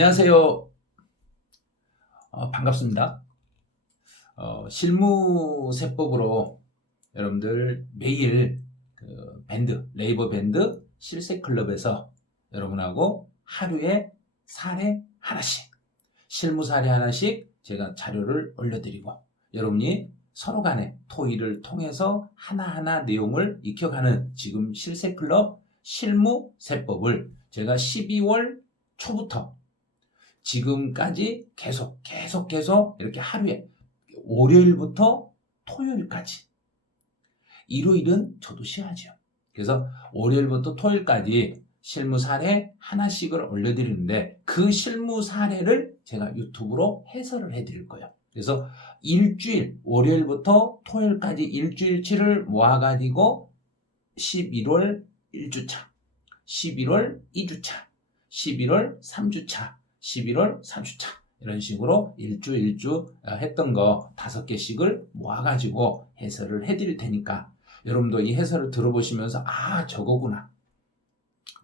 안녕하세요. 반갑습니다. 실무세법으로 여러분들 매일 레이버 밴드 실세클럽에서 여러분하고 하루에 사례 하나씩, 실무 사례 하나씩 제가 자료를 올려드리고 여러분이 서로 간에 토의를 통해서 하나하나 내용을 익혀가는 지금 실세클럽 실무세법을 제가 12월 초부터 지금까지 계속 이렇게 하루에 월요일부터 토요일까지, 일요일은 저도 쉬어야죠. 그래서 월요일부터 토요일까지 실무 사례 하나씩을 올려드리는데 그 실무 사례를 제가 유튜브로 해설을 해드릴 거예요. 그래서 일주일, 월요일부터 토요일까지 일주일치를 모아가지고 11월 1주차, 11월 2주차, 11월 3주차, 11월 3주차 이런 식으로 일주 했던 거 5개씩을 모아가지고 해설을 해드릴 테니까 여러분도 이 해설을 들어보시면서 저거구나,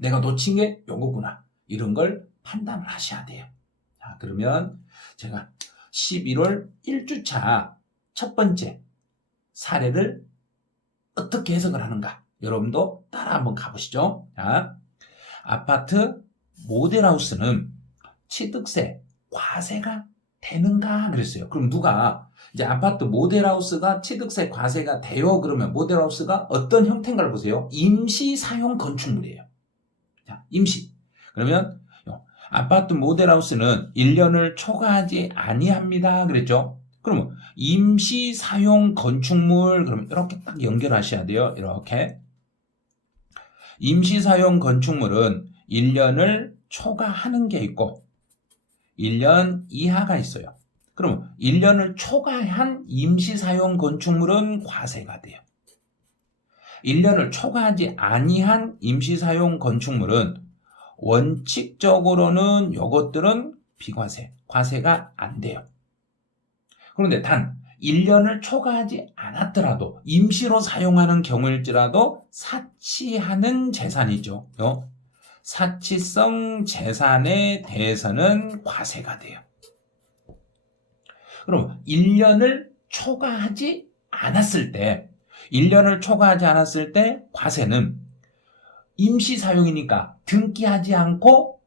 내가 놓친 게 요거구나, 이런 걸 판단을 하셔야 돼요. 자, 그러면 제가 11월 1주차 첫 번째 사례를 어떻게 해석을 하는가 여러분도 따라 한번 가보시죠. 자, 아파트 모델하우스는 취득세 과세가 되는가 그랬어요. 그럼 누가 이제 아파트 모델하우스가 취득세 과세가 돼요 그러면 모델하우스가 어떤 형태인가를 보세요. 임시 사용 건축물이에요. 자, 임시. 그러면 아파트 모델하우스는 1년을 초과하지 아니합니다 그랬죠. 그러면 임시 사용 건축물, 그러면 이렇게 딱 연결하셔야 돼요. 이렇게 임시 사용 건축물은 1년을 초과하는 게 있고 1년 이하가 있어요. 그럼 1년을 초과한 임시사용 건축물은 과세가 돼요. 1년을 초과하지 아니한 임시사용 건축물은 원칙적으로는 이것들은 비과세, 과세가 안 돼요. 그런데 단 1년을 초과하지 않았더라도 임시로 사용하는 경우일지라도 사치하는 재산이죠. 사치성 재산에 대해서는 과세가 돼요. 그럼 1년을 초과하지 않았을 때, 1년을 초과하지 않았을 때 과세는 임시 사용이니까 등기하지 않고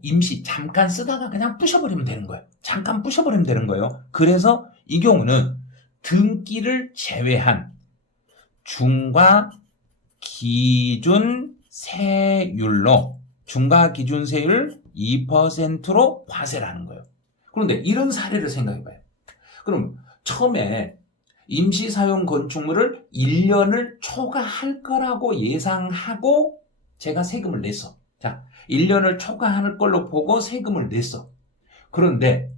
임시 잠깐 쓰다가 그냥 부셔버리면 되는 거예요. 잠깐 부셔버리면 되는 거예요. 그래서 이 경우는 등기를 제외한 중과 기준 세율로, 중과 기준 세율 2%로 과세를 하는 거예요. 그런데 이런 사례를 생각해 봐요. 그럼 처음에 임시 사용 건축물을 1년을 초과할 거라고 예상하고 제가 세금을 냈어. 자, 1년을 초과할 걸로 보고 세금을 냈어. 그런데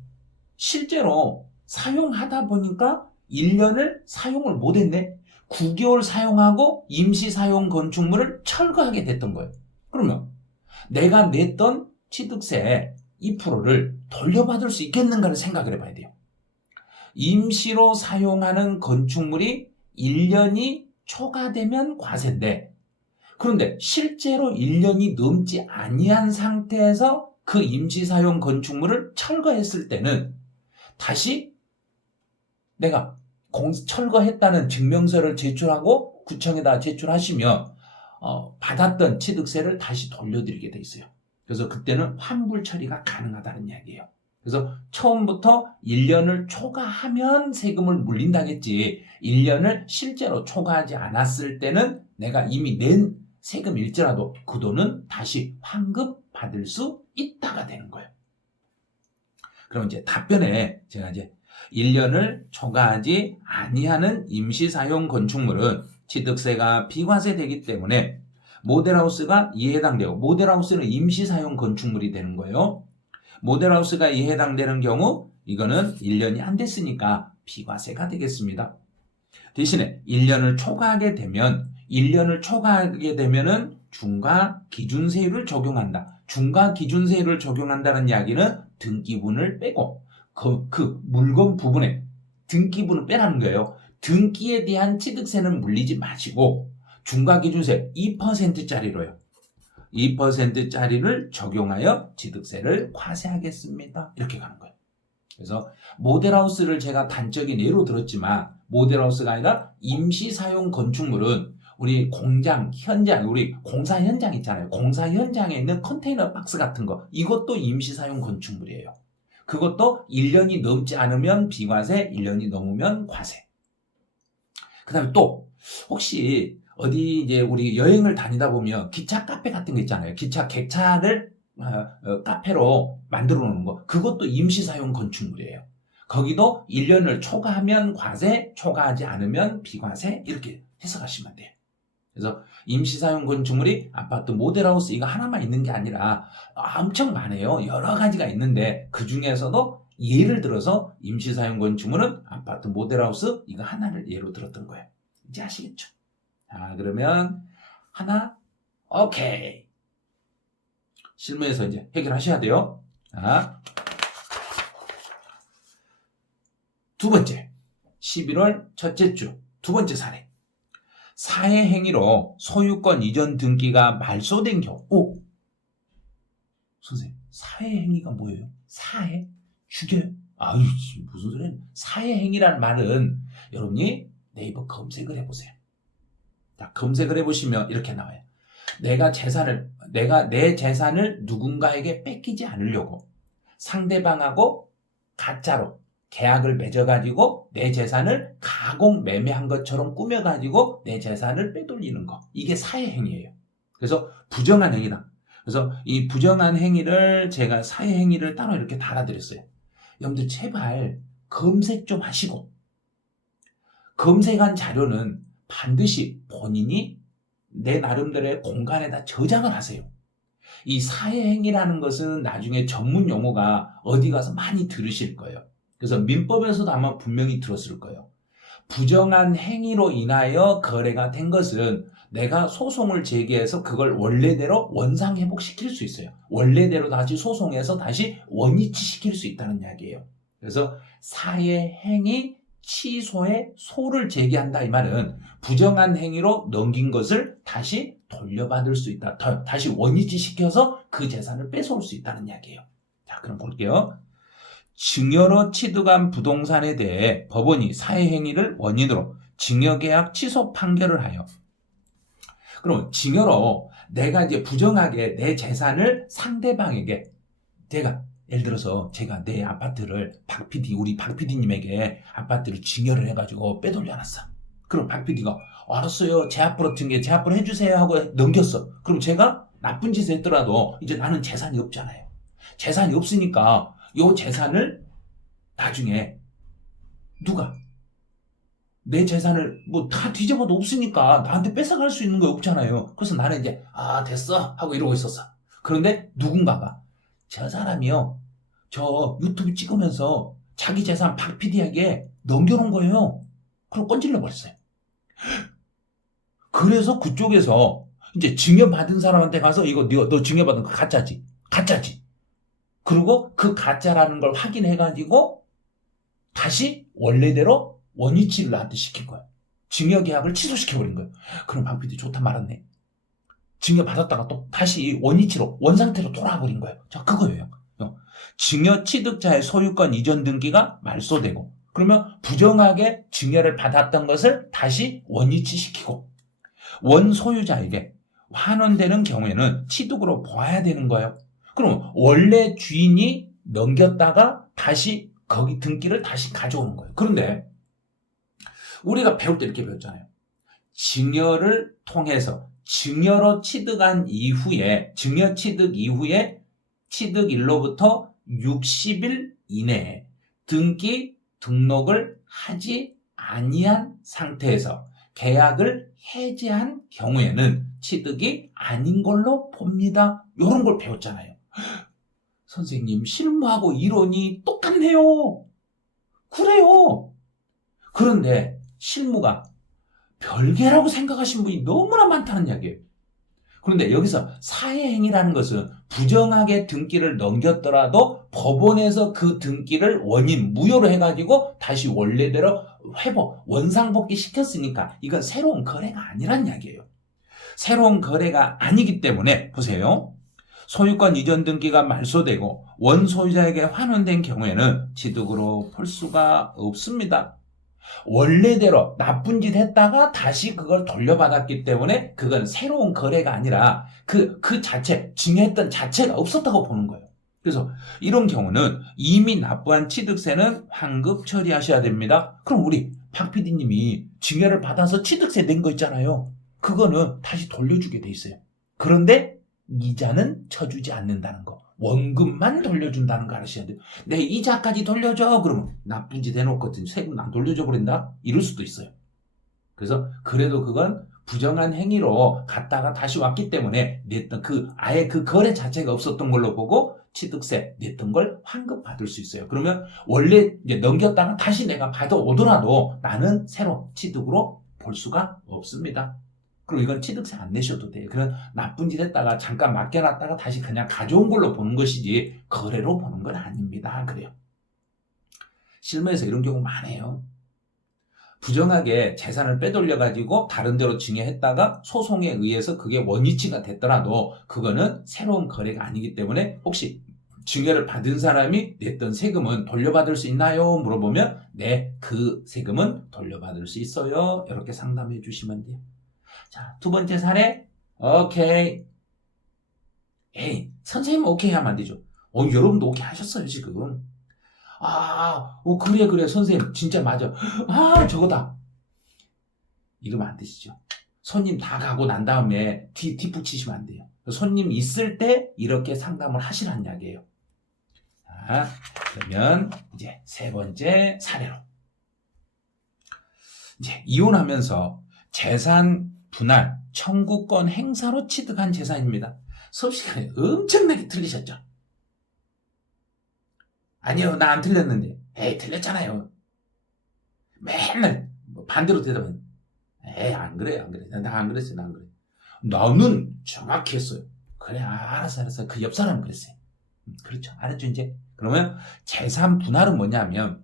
실제로 사용하다 보니까 1년을 사용을 못 했네. 9개월 사용하고 임시 사용 건축물을 철거하게 됐던 거예요. 그러면 내가 냈던 취득세 2%를 돌려받을 수 있겠는가를 생각을 해봐야 돼요. 임시로 사용하는 건축물이 1년이 초과되면 과세인데, 그런데 실제로 1년이 넘지 아니한 상태에서 그 임시 사용 건축물을 철거했을 때는 다시 내가 철거했다는 증명서를 제출하고 구청에다 제출하시면 받았던 취득세를 다시 돌려드리게 돼 있어요. 그래서 그때는 환불 처리가 가능하다는 이야기예요. 그래서 처음부터 1년을 초과하면 세금을 물린다겠지, 1년을 실제로 초과하지 않았을 때는 내가 이미 낸 세금일지라도 그 돈은 다시 환급받을 수 있다가 되는 거예요. 그럼 이제 답변에 제가 이제 1년을 초과하지 아니하는 임시사용 건축물은 취득세가 비과세되기 때문에 모델하우스가 이에 해당되고, 모델하우스는 임시사용 건축물이 되는 거예요. 모델하우스가 이에 해당되는 경우 이거는 1년이 안 됐으니까 비과세가 되겠습니다. 대신에 1년을 초과하게 되면은 중과 기준세율을 적용한다. 중과 기준세율을 적용한다는 이야기는 등기분을 빼고 그 물건 부분에 등기분을 빼라는 거예요. 등기에 대한 취득세는 물리지 마시고 중과기준세 2%짜리로요. 2%짜리를 적용하여 취득세를 과세하겠습니다. 이렇게 가는 거예요. 그래서 모델하우스를 제가 단적인 예로 들었지만 모델하우스가 아니라 임시사용 건축물은 우리 공장, 현장, 우리 공사 현장 있잖아요. 공사 현장에 있는 컨테이너 박스 같은 거, 이것도 임시사용 건축물이에요. 그것도 1년이 넘지 않으면 비과세, 1년이 넘으면 과세. 그 다음에 또 혹시 어디 이제 우리 여행을 다니다 보면 기차 카페 같은 거 있잖아요. 기차 객차를 카페로 만들어 놓는 거, 그것도 임시사용 건축물이에요. 거기도 1년을 초과하면 과세, 초과하지 않으면 비과세, 이렇게 해석하시면 돼요. 그래서 임시사용 건축물이 아파트, 모델하우스 이거 하나만 있는 게 아니라 엄청 많아요. 여러 가지가 있는데 그 중에서도 예를 들어서 임시사용 건축물은 아파트, 모델하우스 이거 하나를 예로 들었던 거예요. 이제 아시겠죠? 자, 그러면 하나, 오케이. 실무에서 이제 해결하셔야 돼요. 자, 두 번째, 11월 첫째 주 두 번째 사례. 사회 행위로 소유권 이전 등기가 말소된 경우. 오, 선생님, 사회 행위가 뭐예요? 사회? 죽여요? 아유, 무슨 소리야? 사회 행위라는 말은 여러분이 네이버 검색을 해보세요. 자, 검색을 해보시면 이렇게 나와요. 내가 내 재산을 누군가에게 뺏기지 않으려고 상대방하고 가짜로 계약을 맺어가지고 내 재산을 가공 매매한 것처럼 꾸며가지고 내 재산을 빼돌리는 거. 이게 사회행위예요. 그래서 부정한 행위다. 그래서 이 부정한 행위를 제가 사회행위를 따로 이렇게 달아드렸어요. 여러분들 제발 검색 좀 하시고, 검색한 자료는 반드시 본인이 내 나름대로의 공간에다 저장을 하세요. 이 사회행위라는 것은 나중에 전문 용어가 어디 가서 많이 들으실 거예요. 그래서 민법에서도 아마 분명히 들었을 거예요. 부정한 행위로 인하여 거래가 된 것은 내가 소송을 제기해서 그걸 원래대로 원상회복시킬 수 있어요. 원래대로 다시 소송해서 다시 원위치시킬 수 있다는 이야기예요. 그래서 사회행위 취소의 소를 제기한다, 이 말은 부정한 행위로 넘긴 것을 다시 돌려받을 수 있다. 다시 원위치시켜서 그 재산을 뺏어올 수 있다는 이야기예요. 자, 그럼 볼게요. 증여로 취득한 부동산에 대해 법원이 사회행위를 원인으로 증여계약 취소 판결을 하여, 그럼 증여로 내가 이제 부정하게 내 재산을 상대방에게, 예를 들어서 제가 내 아파트를 우리 박 PD님에게 아파트를 증여를 해가지고 빼돌려놨어. 그럼 박 PD가 알았어요, 제 앞으로 해주세요 하고 넘겼어. 그럼 제가 나쁜 짓을 했더라도 이제 나는 재산이 없잖아요. 재산이 없으니까 이 재산을 나중에 누가 내 재산을 뭐 다 뒤집어도 없으니까 나한테 뺏어갈 수 있는 거 없잖아요. 그래서 나는 이제 됐어 하고 이러고 있었어. 그런데 누군가가 저 사람이요, 저 유튜브 찍으면서 자기 재산 박 PD에게 넘겨놓은 거예요. 그럼 건질러 버렸어요. 그래서 그쪽에서 이제 증여받은 사람한테 가서 이거 너 증여받은 거 가짜지. 그리고 그 가짜라는 걸 확인해가지고 다시 원래대로 원위치를 나한테 시킨 거예요. 증여계약을 취소시켜버린 거예요. 그럼 박 PD 좋다 말았네. 증여받았다가 또 다시 원위치로, 원상태로 돌아버린 거예요. 자, 그거예요. 증여 취득자의 소유권 이전 등기가 말소되고, 그러면 부정하게 증여를 받았던 것을 다시 원위치시키고, 원소유자에게 환원되는 경우에는 취득으로 보아야 되는 거예요. 그럼 원래 주인이 넘겼다가 다시 거기 등기를 다시 가져오는 거예요. 그런데 우리가 배울 때 이렇게 배웠잖아요. 증여를 통해서 증여로 취득한 이후에, 증여 취득 이후에 취득일로부터 60일 이내에 등록을 하지 아니한 상태에서 계약을 해지한 경우에는 취득이 아닌 걸로 봅니다. 이런 걸 배웠잖아요. 선생님, 실무하고 이론이 똑같네요. 그래요. 그런데 실무가 별개라고 생각하시는 분이 너무나 많다는 이야기예요. 그런데 여기서 사회행위라는 것은 부정하게 등기를 넘겼더라도 법원에서 그 등기를 원인 무효로 해가지고 다시 원래대로 원상복귀 시켰으니까 이건 새로운 거래가 아니란 이야기예요. 새로운 거래가 아니기 때문에 보세요. 소유권 이전 등기가 말소되고 원소유자에게 환원된 경우에는 취득으로 볼 수가 없습니다. 원래대로 나쁜 짓 했다가 다시 그걸 돌려받았기 때문에 그건 새로운 거래가 아니라 그 자체, 증여했던 자체가 없었다고 보는 거예요. 그래서 이런 경우는 이미 납부한 취득세는 환급 처리하셔야 됩니다. 그럼 우리 박 PD님이 증여를 받아서 취득세 낸 거 있잖아요. 그거는 다시 돌려주게 돼 있어요. 그런데 이자는 쳐주지 않는다는 거. 원금만 돌려준다는 거 알으셔야 돼요. 내 이자까지 돌려줘. 그러면 나쁜 짓 해놓거든. 세금 안 돌려줘 버린다? 이럴 수도 있어요. 그래서 그래도 그건 부정한 행위로 갔다가 다시 왔기 때문에 냈던 아예 그 거래 자체가 없었던 걸로 보고 취득세 냈던 걸 환급받을 수 있어요. 그러면 원래 이제 넘겼다가 다시 내가 받아오더라도 나는 새로 취득으로 볼 수가 없습니다. 그리고 이건 취득세 안 내셔도 돼요. 그런 나쁜 짓 했다가 잠깐 맡겨놨다가 다시 그냥 가져온 걸로 보는 것이지 거래로 보는 건 아닙니다. 그래요. 실무에서 이런 경우 많아요. 부정하게 재산을 빼돌려가지고 다른 데로 증여했다가 소송에 의해서 그게 원위치가 됐더라도 그거는 새로운 거래가 아니기 때문에 혹시 증여를 받은 사람이 냈던 세금은 돌려받을 수 있나요? 물어보면 네, 그 세금은 돌려받을 수 있어요. 이렇게 상담해 주시면 돼요. 자, 두 번째 사례. 오케이. 에이, 선생님 오케이 하면 안 되죠. 여러분도 오케이 하셨어요, 지금. 그래, 선생님. 진짜 맞아. 저거다. 이러면 안 되시죠. 손님 다 가고 난 다음에 뒷북 치시면 안 돼요. 손님 있을 때 이렇게 상담을 하시라는 이야기예요. 자, 그러면 이제 세 번째 사례로. 이제 이혼하면서 재산 분할, 청구권 행사로 취득한 재산입니다. 수업 시간에 엄청나게 틀리셨죠? 아니요, 나 안 틀렸는데. 에이, 틀렸잖아요. 맨날 반대로 대답은 안 그래요, 안 그래. 나 안 그랬어요, 나 안 그래. 나는 정확히 했어요. 그래, 알았어. 그 옆 사람은 그랬어요. 그렇죠. 알았죠, 이제? 그러면 재산 분할은 뭐냐면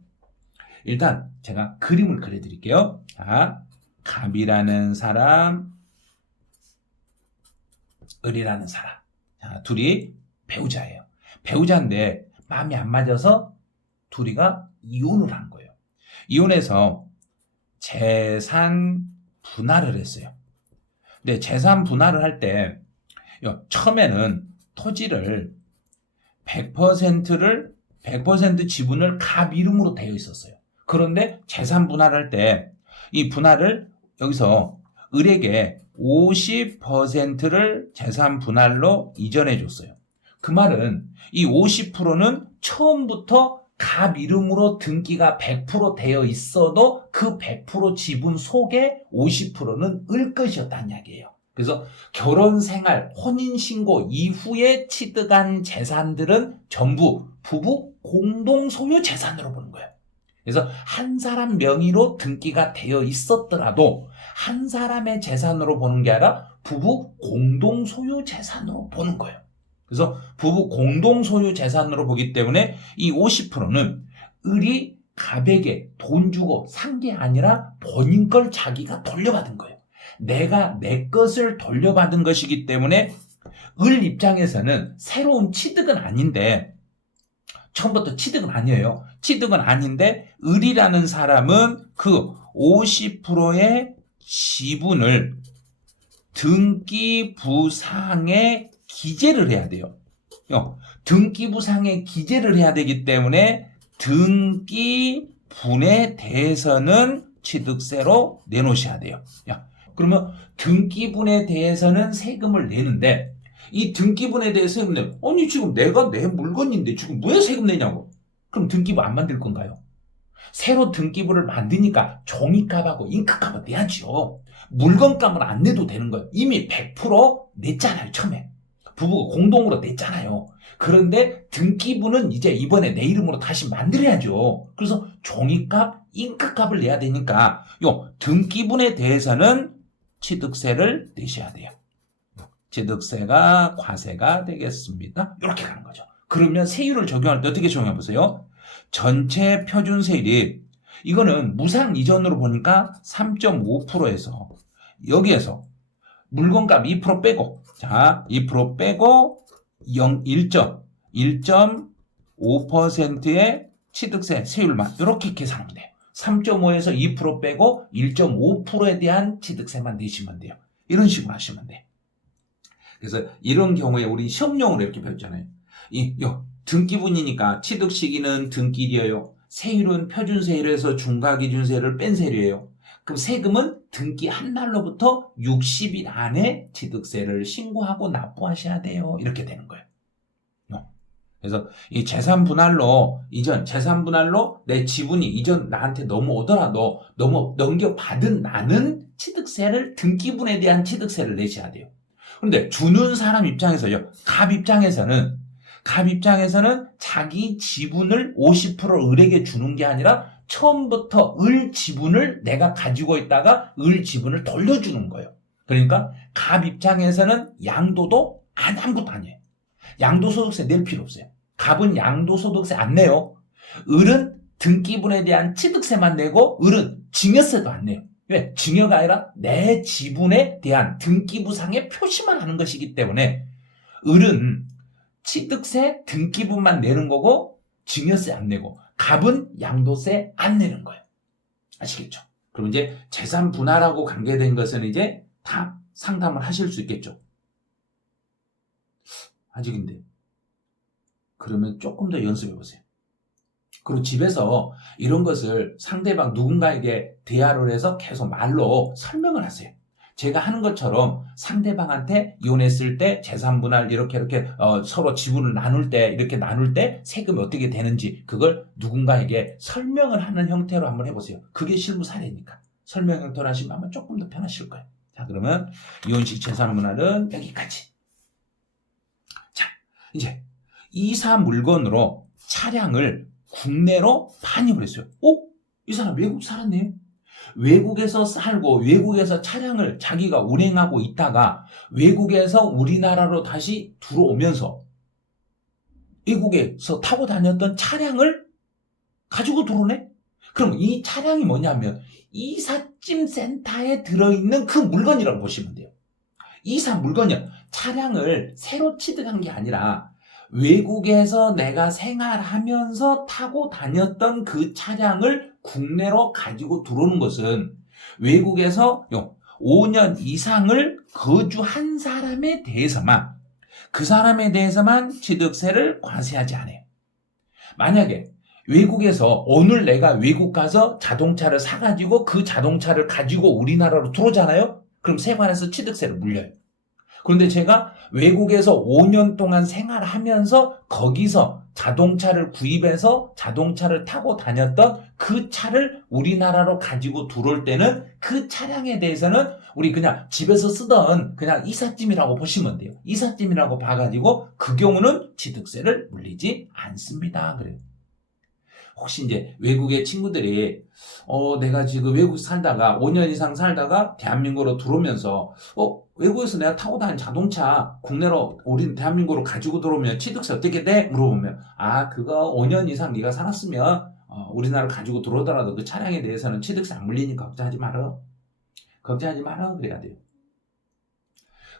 일단 제가 그림을 그려드릴게요. 자, 갑이라는 사람, 을이라는 사람. 자, 둘이 배우자예요. 배우자인데 마음이 안 맞아서 둘이가 이혼을 한 거예요. 이혼해서 재산 분할을 했어요. 근데 재산 분할을 할 때 처음에는 토지를 100% 지분을 갑 이름으로 되어 있었어요. 그런데 재산 분할할 때 이 분할을 여기서 을에게 50%를 재산 분할로 이전해 줬어요. 그 말은 이 50%는 처음부터 갑 이름으로 등기가 100% 되어 있어도 그 100% 지분 속에 50%는 을 것이었다는 이야기예요. 그래서 결혼 생활, 혼인 신고 이후에 취득한 재산들은 전부 부부 공동 소유 재산으로 보는 거예요. 그래서 한 사람 명의로 등기가 되어 있었더라도 한 사람의 재산으로 보는 게 아니라 부부 공동 소유 재산으로 보는 거예요. 그래서 부부 공동 소유 재산으로 보기 때문에 이 50%는 을이 갑에게 돈 주고 산 게 아니라 본인 걸 자기가 돌려받은 거예요. 내가 내 것을 돌려받은 것이기 때문에 을 입장에서는 새로운 취득은 아닌데 처음부터 취득은 아니에요. 취득은 아닌데 을이라는 사람은 그 50%의 지분을 등기부상에 기재를 해야 돼요. 등기부상에 기재를 해야 되기 때문에 등기분에 대해서는 취득세로 내놓으셔야 돼요. 그러면 등기분에 대해서는 세금을 내는데 이 등기분에 대해 세금 내면 아니 지금 내가 내 물건인데 지금 왜 세금 내냐고. 그럼 등기부 안 만들 건가요? 새로 등기부를 만드니까 종이값하고 잉크값을 내야죠. 물건값은 안 내도 되는 거예요. 이미 100% 냈잖아요. 처음에. 부부가 공동으로 냈잖아요. 그런데 등기부는 이제 이번에 내 이름으로 다시 만들어야죠. 그래서 종이값, 잉크값을 내야 되니까 요 등기분에 대해서는 취득세를 내셔야 돼요. 취득세가 과세가 되겠습니다. 이렇게 가는 거죠. 그러면 세율을 적용할 때 어떻게 적용해 보세요? 전체 표준 세율이 이거는 무상 이전으로 보니까 3.5%에서 여기에서 물건값 2% 빼고, 자, 2% 빼고 1.5%의 취득세 세율만 이렇게 계산하면 돼요. 3.5에서 2% 빼고 1.5%에 대한 취득세만 내시면 돼요. 이런 식으로 하시면 돼요. 그래서 이런 경우에 우리 시험용으로 이렇게 배웠잖아요. 등기분이니까 취득 시기는 등기일이에요. 세율은 표준세율에서 중과기준세율을 뺀 세율이에요. 그럼 세금은 등기 한 날로부터 60일 안에 취득세를 신고하고 납부하셔야 돼요. 이렇게 되는 거예요. 그래서 이 재산분할로 내 지분이 이전 나한테 넘어오더라도 넘겨받은 나는 취득세를 등기분에 대한 취득세를 내셔야 돼요. 그런데 주는 사람 입장에서요. 갑 입장에서는 자기 지분을 50% 을에게 주는 게 아니라 처음부터 을 지분을 내가 가지고 있다가 을 지분을 돌려주는 거예요. 그러니까 갑 입장에서는 양도도 아무것도 아니에요. 양도소득세 낼 필요 없어요. 갑은 양도소득세 안 내요. 을은 등기분에 대한 취득세만 내고 을은 증여세도 안 내요. 왜? 증여가 아니라 내 지분에 대한 등기부상의 표시만 하는 것이기 때문에 을은 취득세 등기분만 내는 거고 증여세 안 내고 갑은 양도세 안 내는 거예요. 아시겠죠? 그럼 이제 재산 분할하고 관계된 것은 이제 다 상담을 하실 수 있겠죠? 아직인데. 그러면 조금 더 연습해 보세요. 그리고 집에서 이런 것을 상대방 누군가에게 대화를 해서 계속 말로 설명을 하세요. 제가 하는 것처럼 상대방한테 이혼했을 때 재산분할 이렇게 서로 지분을 나눌 때 세금이 어떻게 되는지 그걸 누군가에게 설명을 하는 형태로 한번 해보세요. 그게 실무 사례니까. 설명 형태로 하시면 아마 조금 더 편하실 거예요. 자, 그러면 이혼식 재산분할은 여기까지. 자, 이제 이사 물건으로 차량을 국내로 반입을 했어요. 이 사람 외국 살았네요. 외국에서 살고 외국에서 차량을 자기가 운행하고 있다가 외국에서 우리나라로 다시 들어오면서 외국에서 타고 다녔던 차량을 가지고 들어오네? 그럼 이 차량이 뭐냐면 이삿짐 센터에 들어있는 그 물건이라고 보시면 돼요. 이사 물건이야. 차량을 새로 취득한 게 아니라 외국에서 내가 생활하면서 타고 다녔던 그 차량을 국내로 가지고 들어오는 것은 외국에서 5년 이상을 거주한 사람에 대해서만 그 사람에 대해서만 취득세를 과세하지 않아요. 만약에 외국에서 오늘 내가 외국 가서 자동차를 사가지고 그 자동차를 가지고 우리나라로 들어오잖아요. 그럼 세관에서 취득세를 물려요. 그런데 제가 외국에서 5년 동안 생활하면서 거기서 자동차를 구입해서 자동차를 타고 다녔던 그 차를 우리나라로 가지고 들어올 때는 그 차량에 대해서는 우리 그냥 집에서 쓰던 그냥 이삿짐이라고 보시면 돼요. 이삿짐이라고 봐가지고 그 경우는 취득세를 물리지 않습니다. 그래요. 혹시 이제 외국의 친구들이 내가 지금 외국 살다가 5년 이상 살다가 대한민국으로 들어오면서 외국에서 내가 타고 다니는 자동차 국내로 우리 대한민국으로 가지고 들어오면 취득세 어떻게 돼? 물어보면 그거 5년 이상 네가 살았으면 우리나라로 가지고 들어오더라도 그 차량에 대해서는 취득세 안 물리니까 걱정하지 말아. 걱정하지 말아. 그래야 돼요.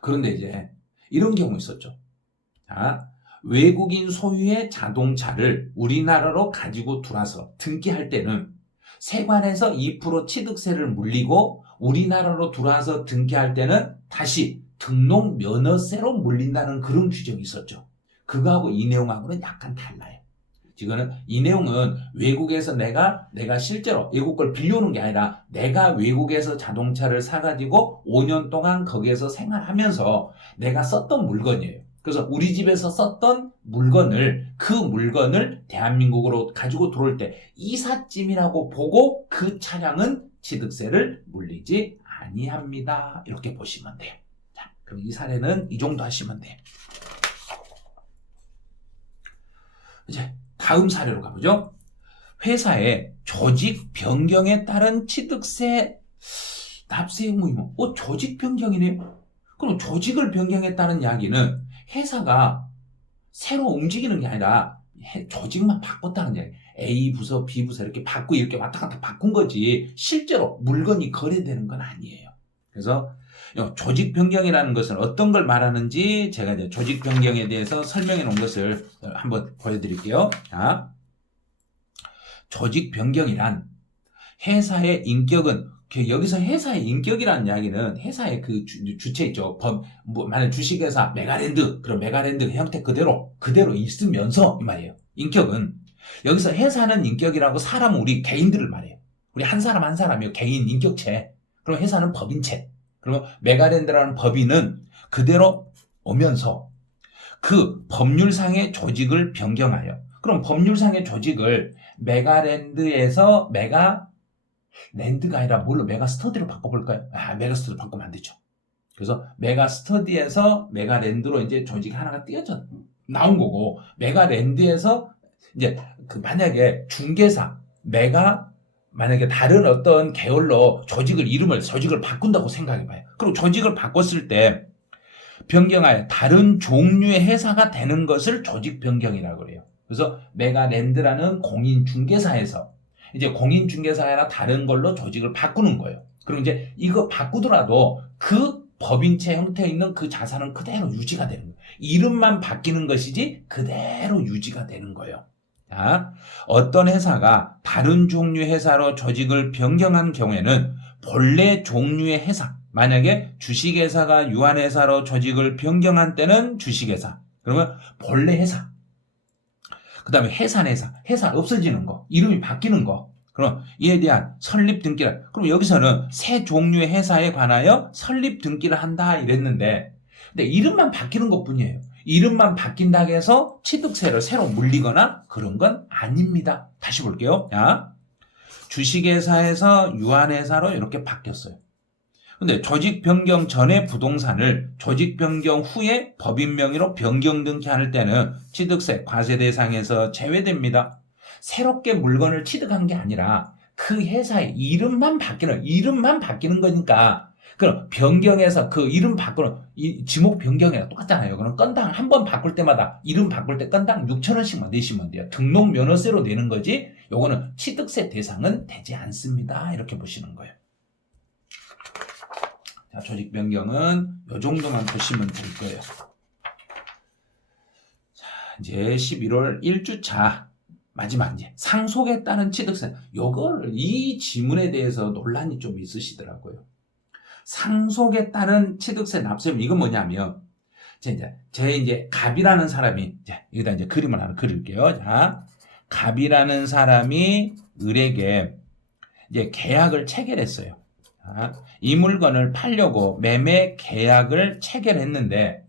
그런데 이제 이런 경우 있었죠. 자, 외국인 소유의 자동차를 우리나라로 가지고 들어와서 등기할 때는 세관에서 2% 취득세를 물리고 우리나라로 들어와서 등기할 때는 다시 등록 면허세로 물린다는 그런 규정이 있었죠. 그거하고 이 내용하고는 약간 달라요. 지금은 이 내용은 외국에서 내가 실제로 외국 걸 빌려오는 게 아니라 내가 외국에서 자동차를 사가지고 5년 동안 거기에서 생활하면서 내가 썼던 물건이에요. 그래서 우리 집에서 썼던 그 물건을 대한민국으로 가지고 들어올 때 이삿짐이라고 보고 그 차량은 취득세를 물리지 아니합니다. 이렇게 보시면 돼요. 자, 그럼 이 사례는 이 정도 하시면 돼요. 이제 다음 사례로 가보죠. 회사의 조직 변경에 따른 취득세 납세 의무. 조직 변경이네요. 그럼 조직을 변경했다는 이야기는 회사가 새로 움직이는 게 아니라 조직만 바꿨다는 이야기. A 부서, B 부서 이렇게 이렇게 왔다 갔다 바꾼 거지 실제로 물건이 거래되는 건 아니에요. 그래서 조직 변경이라는 것은 어떤 걸 말하는지 제가 이제 조직 변경에 대해서 설명해 놓은 것을 한번 보여드릴게요. 자, 조직 변경이란 회사의 인격은 여기서 회사의 인격이라는 이야기는 회사의 그 주체 있죠. 만약 주식회사 메가랜드 그런 메가랜드 형태 그대로 있으면서 이 말이에요. 인격은 여기서 회사는 인격이라고 사람은 우리 개인들을 말해요. 우리 한 사람 한 사람이요. 개인 인격체. 그럼 회사는 법인체. 그리고 메가랜드라는 법인은 그대로 오면서 그 법률상의 조직을 변경하여. 그럼 법률상의 조직을 메가랜드에서 메가랜드가 아니라 뭘로 메가스터디로 바꿔볼까요? 메가스터디로 바꾸면 안 되죠. 그래서 메가스터디에서 메가랜드로 이제 조직이 하나가 띄어져 나온 거고, 메가랜드에서 이제 만약에 중개사 만약에 다른 어떤 계열로 조직을 바꾼다고 생각해봐요. 그리고 조직을 바꿨을 때 변경하여 다른 종류의 회사가 되는 것을 조직 변경이라고 그래요. 그래서 메가랜드라는 공인중개사에서 이제 공인중개사나 다른 걸로 조직을 바꾸는 거예요. 그럼 이제 이거 바꾸더라도 그 법인체 형태에 있는 그 자산은 그대로 유지가 되는 거예요. 이름만 바뀌는 것이지 그대로 유지가 되는 거예요. 자, 어떤 회사가 다른 종류의 회사로 조직을 변경한 경우에는 본래 종류의 회사, 만약에 주식회사가 유한회사로 조직을 변경한 때는 주식회사, 그러면 본래 회사, 그 다음에 회사 없어지는 거, 이름이 바뀌는 거, 그럼 이에 대한 설립 등기를, 그럼 여기서는 새 종류의 회사에 관하여 설립 등기를 한다 이랬는데, 근데 이름만 바뀌는 것 뿐이에요. 이름만 바뀐다고 해서 취득세를 새로 물리거나 그런 건 아닙니다. 다시 볼게요. 자, 주식회사에서 유한회사로 이렇게 바뀌었어요. 근데 조직 변경 전에 부동산을 조직 변경 후에 법인 명의로 변경 등기할 때는 취득세 과세 대상에서 제외됩니다. 새롭게 물건을 취득한 게 아니라 그 회사의 이름만 바뀌는 거니까, 그럼 변경해서 그 이름 바꾸는 지목 변경이랑 똑같잖아요. 그럼 건당 한 번 바꿀 때마다 이름 바꿀 때 건당 6,000원씩만 내시면 돼요. 등록 면허세로 내는 거지 요거는 취득세 대상은 되지 않습니다. 이렇게 보시는 거예요. 자, 조직 변경은 요 정도만 보시면 될 거예요. 자, 이제 11월 1주차 마지막 이제 상속에 따른 취득세. 이 지문에 대해서 논란이 좀 있으시더라고요. 상속에 따른 취득세 납세금, 이건 뭐냐면, 이제 갑이라는 사람이, 여기다 이제 그림을 하나 그릴게요. 자, 갑이라는 사람이 을에게 이제 계약을 체결했어요. 자, 이 물건을 팔려고 매매 계약을 체결했는데,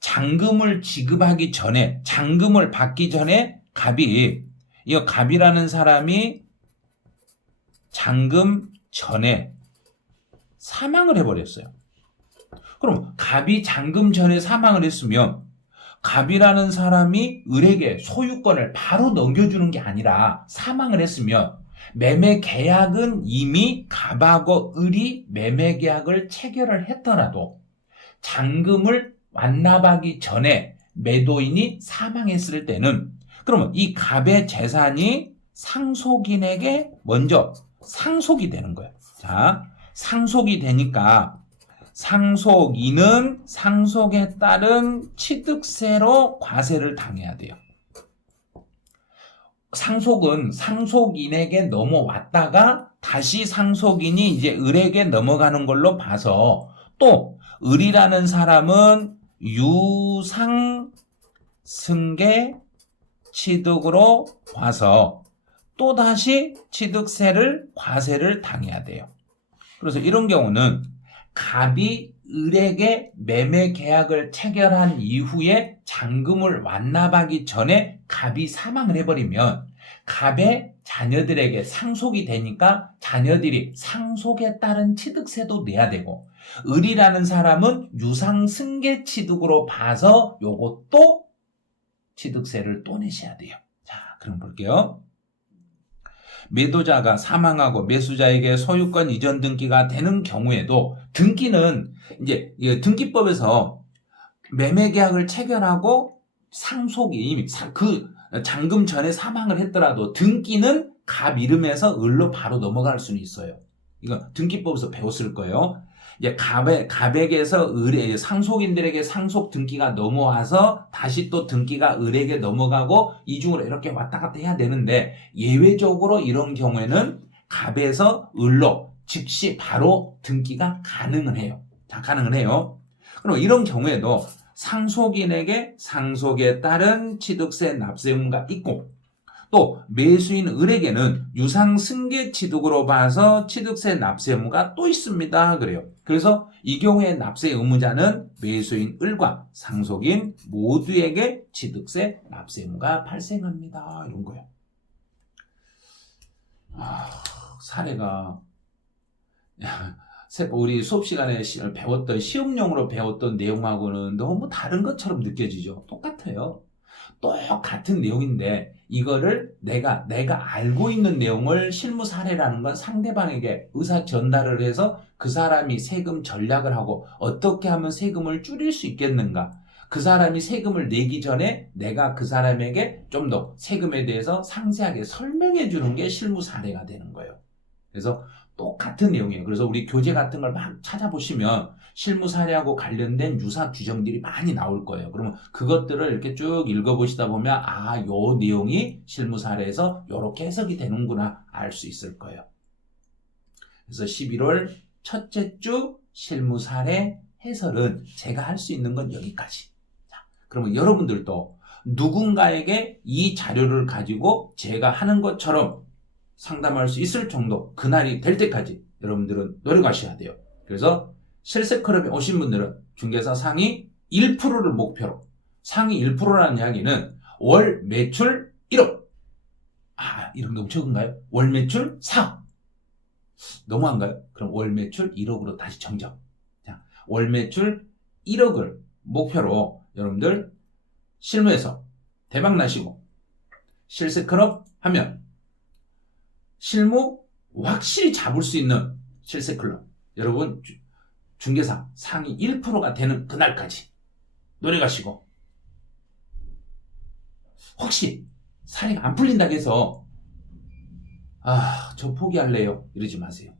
잔금을 받기 전에 갑이라는 사람이 잔금 전에 사망을 해버렸어요. 그럼 갑이 잔금 전에 사망을 했으면 갑이라는 사람이 을에게 소유권을 바로 넘겨주는 게 아니라 사망을 했으면 매매 계약은 이미 갑하고 을이 매매 계약을 체결을 했더라도 잔금을 완납하기 전에 매도인이 사망했을 때는 그러면 이 갑의 재산이 상속인에게 먼저 상속이 되는 거예요. 자, 상속이 되니까 상속인은 상속에 따른 취득세로 과세를 당해야 돼요. 상속은 상속인에게 넘어왔다가 다시 상속인이 이제 을에게 넘어가는 걸로 봐서, 또 을이라는 사람은 유상승계 취득으로 봐서 또 다시 취득세를 과세를 당해야 돼요. 그래서 이런 경우는 갑이 을에게 매매 계약을 체결한 이후에 잔금을 완납하기 전에 갑이 사망을 해버리면 갑의 자녀들에게 상속이 되니까 자녀들이 상속에 따른 취득세도 내야 되고, 을이라는 사람은 유상승계 취득으로 봐서 요것도 취득세를 또 내셔야 돼요. 자, 그럼 볼게요. 매도자가 사망하고 매수자에게 소유권 이전 등기가 되는 경우에도, 등기는 이제 등기법에서 매매 계약을 체결하고 상속이 이미 그 잔금 전에 사망을 했더라도 등기는 갑 이름에서 을로 바로 넘어갈 수는 있어요. 이거 등기법에서 배웠을 거예요. 이제 갑에게서 을에 상속인들에게 상속 등기가 넘어와서 다시 또 등기가 을에게 넘어가고 이중으로 이렇게 왔다 갔다 해야 되는데 예외적으로 이런 경우에는 갑에서 을로 즉시 바로 등기가 가능은 해요. 자, 가능은 해요. 그럼 이런 경우에도 상속인에게 상속에 따른 취득세 납세 의무가 있고 또 매수인 을에게는 유상 승계 취득으로 봐서 취득세 납세 의무가 또 있습니다. 그래요. 그래서 이 경우에 납세 의무자는 매수인 을과 상속인 모두에게 취득세 납세 의무가 발생합니다. 이런 거예요. 사례가 우리 수업 시간에 배웠던 시험용으로 배웠던 내용하고는 너무 다른 것처럼 느껴지죠. 똑같아요. 똑같은 내용인데 이거를 내가 알고 있는 내용을 실무 사례라는 건 상대방에게 의사 전달을 해서 그 사람이 세금 전략을 하고 어떻게 하면 세금을 줄일 수 있겠는가, 그 사람이 세금을 내기 전에 내가 그 사람에게 좀 더 세금에 대해서 상세하게 설명해 주는 게 실무 사례가 되는 거예요. 그래서 똑같은 내용이에요. 그래서 우리 교재 같은 걸 막 찾아보시면 실무 사례하고 관련된 유사 규정들이 많이 나올 거예요. 그러면 그것들을 이렇게 쭉 읽어보시다 보면 요 내용이 실무 사례에서 이렇게 해석이 되는구나 알 수 있을 거예요. 그래서 11월 첫째 주 실무 사례 해설은 제가 할 수 있는 건 여기까지. 자, 그러면 여러분들도 누군가에게 이 자료를 가지고 제가 하는 것처럼 상담할 수 있을 정도, 그날이 될 때까지 여러분들은 노력하셔야 돼요. 그래서 실세 클럽에 오신 분들은 중개사 상위 1%를 목표로, 상위 1%라는 이야기는 월 매출 1억. 이런 너무 적은가요? 월 매출 4억. 너무한가요? 그럼 월 매출 1억으로 다시 정정. 자, 월 매출 1억을 목표로 여러분들 실무에서 대박 나시고 실세 클럽 하면 실무 확실히 잡을 수 있는 실세 클럽. 여러분 중개사 상위 1%가 되는 그날까지 노력하시고, 혹시 사례가 안 풀린다고 해서 저 포기할래요 이러지 마세요.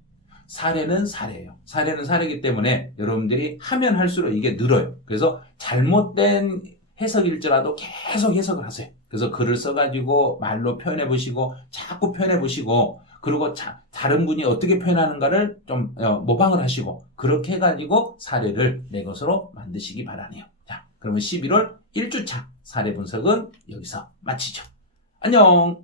사례는 사례예요. 사례는 사례이기 때문에 여러분들이 하면 할수록 이게 늘어요. 그래서 잘못된 해석일지라도 계속 해석을 하세요. 그래서 글을 써가지고 말로 표현해 보시고 자꾸 표현해 보시고, 그리고 다른 분이 어떻게 표현하는가를 좀 모방을 하시고, 그렇게 해가지고 사례를 내 것으로 만드시기 바라네요. 자, 그러면 11월 1주차 사례 분석은 여기서 마치죠. 안녕.